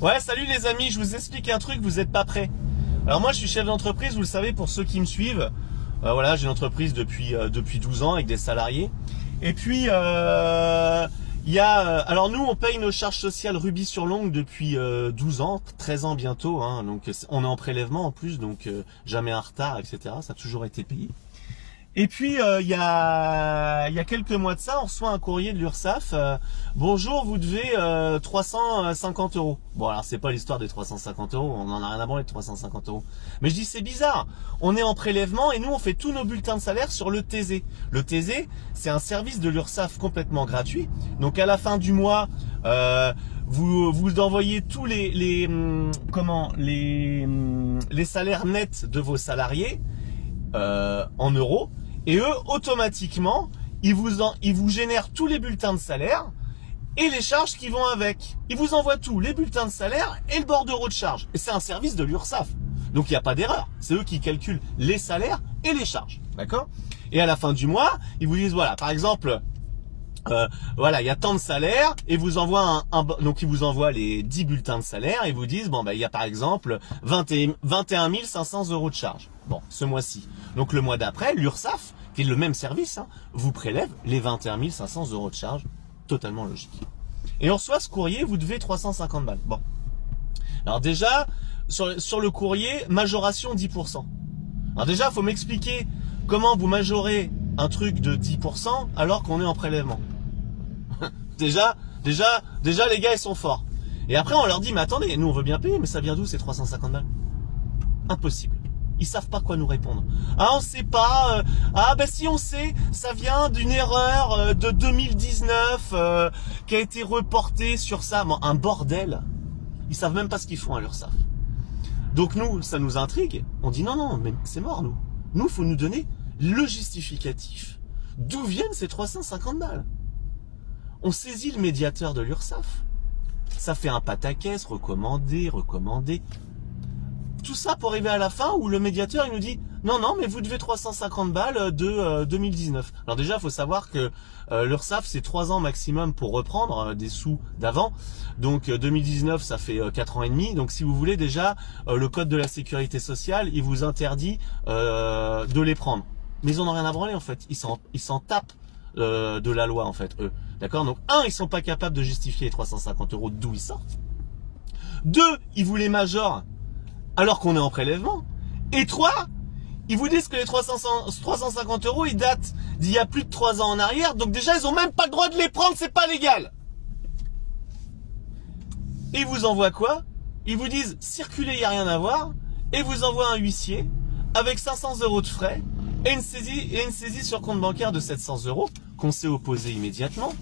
Ouais, salut les amis, je vous explique un truc, vous n'êtes pas prêts. Alors moi je suis chef d'entreprise, vous le savez pour ceux qui me suivent. Voilà, j'ai une entreprise depuis 12 ans avec des salariés. Et puis alors nous on paye nos charges sociales Rubis sur Longue depuis 12 ans, 13 ans bientôt, hein, donc on est en prélèvement en plus, donc jamais un retard, etc. Ça a toujours été payé. Et puis il y a quelques mois de ça, on reçoit un courrier de l'URSSAF. Bonjour, vous devez 350 euros. Bon, alors c'est pas l'histoire des 350 euros, on en a rien à branler de 350 euros. Mais je dis c'est bizarre. On est en prélèvement et nous on fait tous nos bulletins de salaire sur le TZ. Le TZ, c'est un service de l'URSSAF complètement gratuit. Donc à la fin du mois, vous envoyez tous les salaires nets de vos salariés en euros. Et eux, automatiquement, ils vous génèrent tous les bulletins de salaire et les charges qui vont avec. Ils vous envoient tout, les bulletins de salaire et le bordereau de charge. Et c'est un service de l'URSSAF. Donc il n'y a pas d'erreur. C'est eux qui calculent les salaires et les charges. D'accord? Et à la fin du mois, ils vous disent, voilà, par exemple, voilà, il y a tant de salaires et vous envoient donc ils vous envoient les 10 bulletins de salaire et vous disent, bon, ben, il y a par exemple 21 500 euros de charges. Bon, ce mois-ci. Donc le mois d'après, l'URSSAF, qui est le même service, hein, vous prélève les 21 500 euros de charges. Totalement logique. Et on reçoit ce courrier, vous devez 350 balles. Bon. Alors déjà, sur le courrier, majoration 10%. Alors déjà, il faut m'expliquer comment vous majorez un truc de 10% alors qu'on est en prélèvement. déjà, les gars, ils sont forts. Et après, on leur dit, mais attendez, nous, on veut bien payer, mais ça vient d'où ces 350 balles? Impossible. Ils savent pas quoi nous répondre. Ah, on sait pas. Si on sait, ça vient d'une erreur de 2019 qui a été reportée sur ça. Bon, un bordel. Ils savent même pas ce qu'ils font à l'URSSAF. Donc nous, ça nous intrigue. On dit non, mais c'est mort, nous. Nous, faut nous donner le justificatif. D'où viennent ces 350 balles? On saisit le médiateur de l'URSSAF. Ça fait un pataquès, recommandé. Tout ça pour arriver à la fin où le médiateur il nous dit non, mais vous devez 350 balles de 2019. Alors déjà, il faut savoir que l'URSSAF, c'est 3 ans maximum pour reprendre des sous d'avant. Donc 2019, ça fait 4 ans et demi. Donc si vous voulez déjà, le code de la sécurité sociale, il vous interdit de les prendre. Mais ils en ont rien à branler en fait. Ils s'en tapent de la loi en fait, eux. D'accord? Donc ils sont pas capables de justifier les 350 euros d'où ils sortent. 2, ils vous les majorent alors qu'on est en prélèvement. Et 3, ils vous disent que les 350 euros, ils datent d'il y a plus de 3 ans en arrière. Donc déjà, ils n'ont même pas le droit de les prendre, c'est pas légal. Et ils vous envoient quoi? Ils vous disent, circulez, il n'y a rien à voir. Et vous envoient un huissier avec 500 euros de frais et une saisie sur compte bancaire de 700 euros qu'on s'est opposé immédiatement.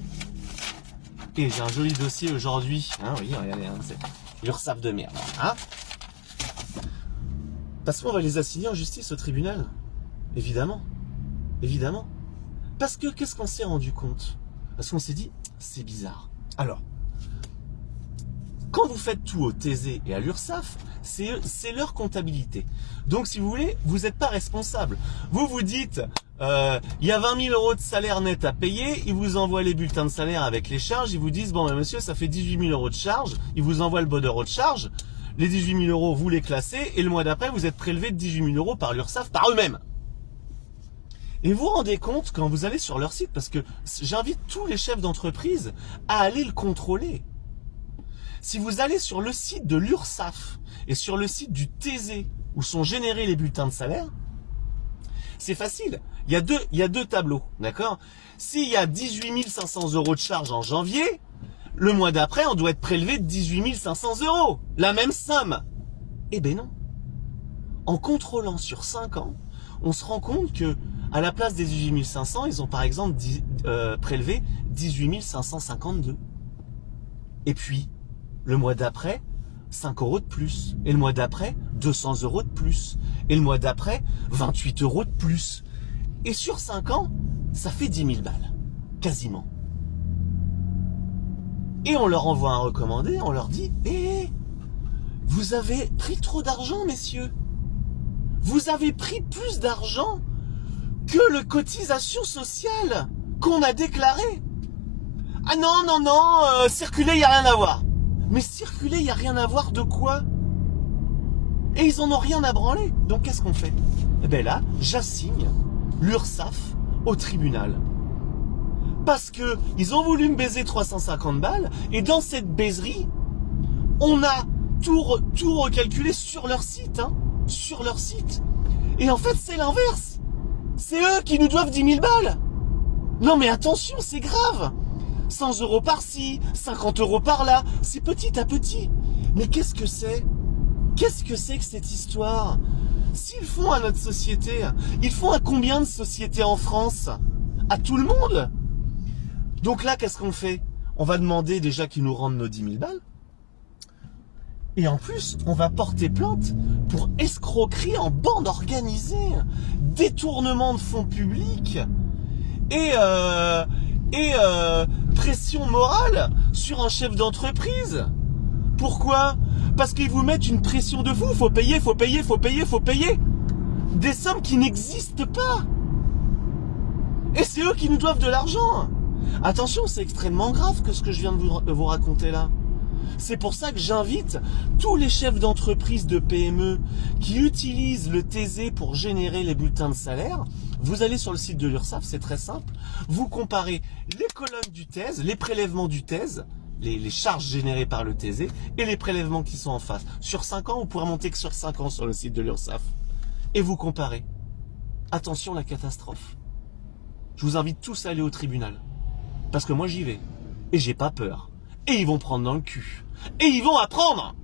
Et j'ai un joli dossier aujourd'hui. Hein, oui, regardez, hein, c'est l'URSSAF de merde. Hein? Parce qu'on va les assigner en justice au tribunal. Évidemment. Parce que qu'est-ce qu'on s'est rendu compte? Parce qu'on s'est dit, c'est bizarre. Alors, quand vous faites tout au TZ et à l'URSSAF, c'est leur comptabilité. Donc si vous voulez, vous n'êtes pas responsable. Vous dites, il y a 20 000 euros de salaire net à payer, ils vous envoient les bulletins de salaire avec les charges, ils vous disent, bon monsieur, ça fait 18 000 euros de charges, ils vous envoient le bordereau de charge. Les 18 000 euros, vous les classez et le mois d'après, vous êtes prélevé de 18 000 euros par l'URSSAF, par eux-mêmes. Et vous vous rendez compte quand vous allez sur leur site, parce que j'invite tous les chefs d'entreprise à aller le contrôler. Si vous allez sur le site de l'URSSAF et sur le site du TZ où sont générés les bulletins de salaire, c'est facile. Il y a deux tableaux, d'accord? S'il y a 18 500 euros de charges en janvier, le mois d'après, on doit être prélevé de 18 500 euros. La même somme. Eh ben non. En contrôlant sur 5 ans, on se rend compte que à la place des 18 500, ils ont par exemple prélevé 18 552. Et puis, le mois d'après, 5 euros de plus. Et le mois d'après, 200 euros de plus. Et le mois d'après, 28 euros de plus. Et sur 5 ans, ça fait 10 000 balles. Quasiment. Et on leur envoie un recommandé, on leur dit, vous avez pris trop d'argent, messieurs. Vous avez pris plus d'argent que le cotisation sociale qu'on a déclaré. Ah non, circuler, il n'y a rien à voir. Mais circuler, il n'y a rien à voir de quoi? Et ils en ont rien à branler. Donc qu'est-ce qu'on fait? Eh bien là, j'assigne l'URSSAF au tribunal. Parce que ils ont voulu me baiser 350 balles, et dans cette baiserie, on a tout recalculé sur leur site, hein, sur leur site. Et en fait, c'est l'inverse. C'est eux qui nous doivent 10 000 balles. Non mais attention, c'est grave. 100 € par-ci, 50 € par-là, c'est petit à petit. Mais qu'est-ce que c'est? Qu'est-ce que c'est que cette histoire? S'ils font à notre société, ils font à combien de sociétés en France? À tout le monde. Donc là, qu'est-ce qu'on fait? On va demander déjà qu'ils nous rendent nos 10 000 balles. Et en plus, on va porter plainte pour escroquerie en bande organisée, détournement de fonds publics et pression morale sur un chef d'entreprise. Pourquoi? Parce qu'ils vous mettent une pression de fou. Faut payer, faut payer, faut payer, faut payer. Des sommes qui n'existent pas. Et c'est eux qui nous doivent de l'argent. Attention, c'est extrêmement grave que ce que je viens de vous raconter là. C'est pour ça que j'invite tous les chefs d'entreprise de PME qui utilisent le TASE pour générer les bulletins de salaire. Vous allez sur le site de l'URSSAF, c'est très simple. Vous comparez les colonnes du TASE, les prélèvements du TASE, les charges générées par le TASE et les prélèvements qui sont en face. Sur 5 ans, vous pourrez monter que sur 5 ans sur le site de l'URSSAF. Et vous comparez. Attention, la catastrophe. Je vous invite tous à aller au tribunal. Parce que moi, j'y vais. Et j'ai pas peur. Et ils vont prendre dans le cul. Et ils vont apprendre.